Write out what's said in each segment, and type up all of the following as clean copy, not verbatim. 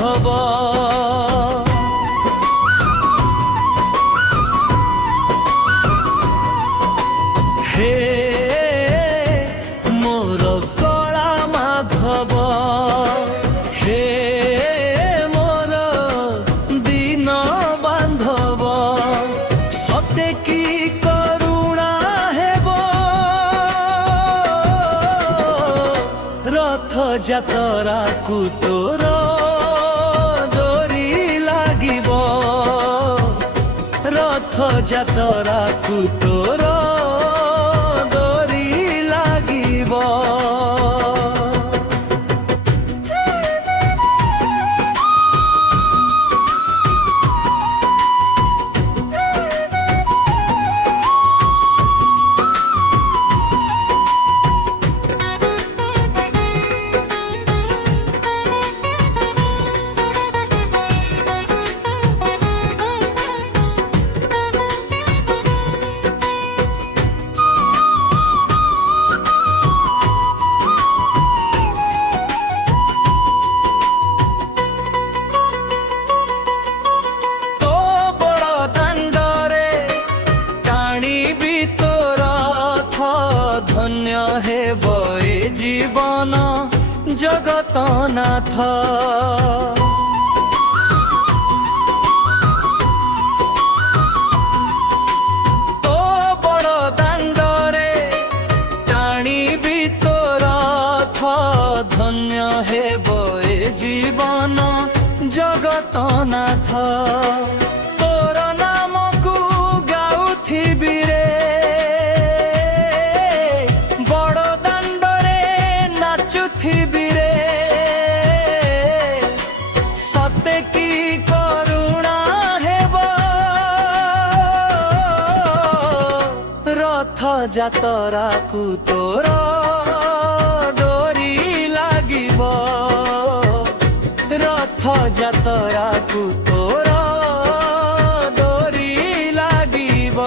बांधब हे मोर कला माधव हे मोर दीन बांधव सते की करुणा हेब रथ जातरा को तोर डोरी लागिब रथ जातरा को तोर डोरी लागिब धन्य हेब ए जीवन जगतनाथ तो बड़ दांडरे टाणीबी तो रथ धन्य हेब ए जीवन जगतनाथ तोर नाम को गाउथिबी रे रे सते की करुणा हेब रथ जातरा को तोर डोरी लागिब रथ जातरा को तोर डोरी लागिब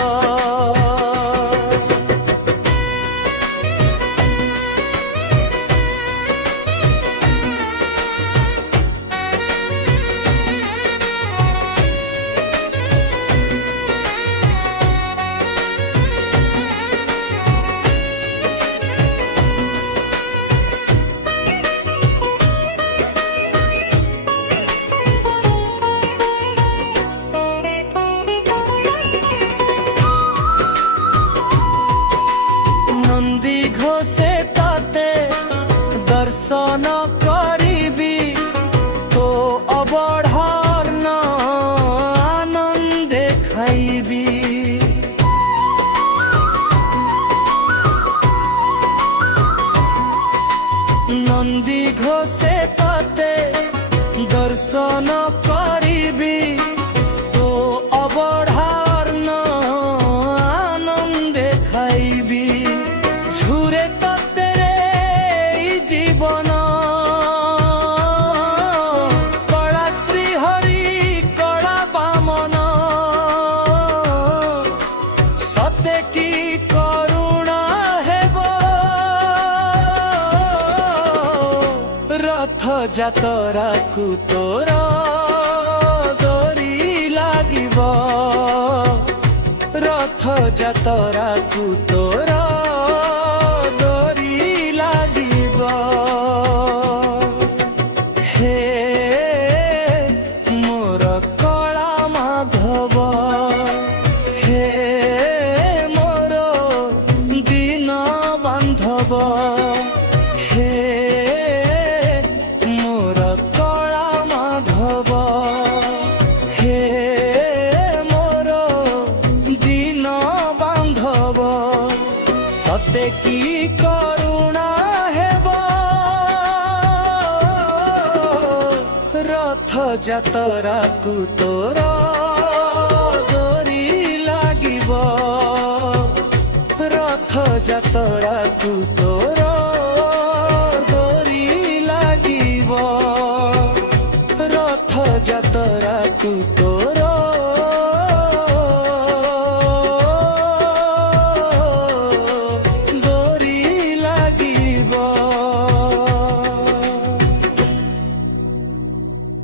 नंदी घोषे ताते दर्शन करीबी तो अबढ़ार न आनंद खाइबी नंदी घोषे ताते दर्शन करीबी तो अबढ़ार न आनंद खाइबी झुरे तो तेरे जीवन कला स्त्री हरि कला बामन सते की करुणा हेब रथ जातरा को तोर डोरी लागिब रथ जातरा को तोर सते की करुणा हेब रथ जातरा को तोर डोरी लागिब रथ जातरा को तोर डोरी लागिब रथ जातरा को तोर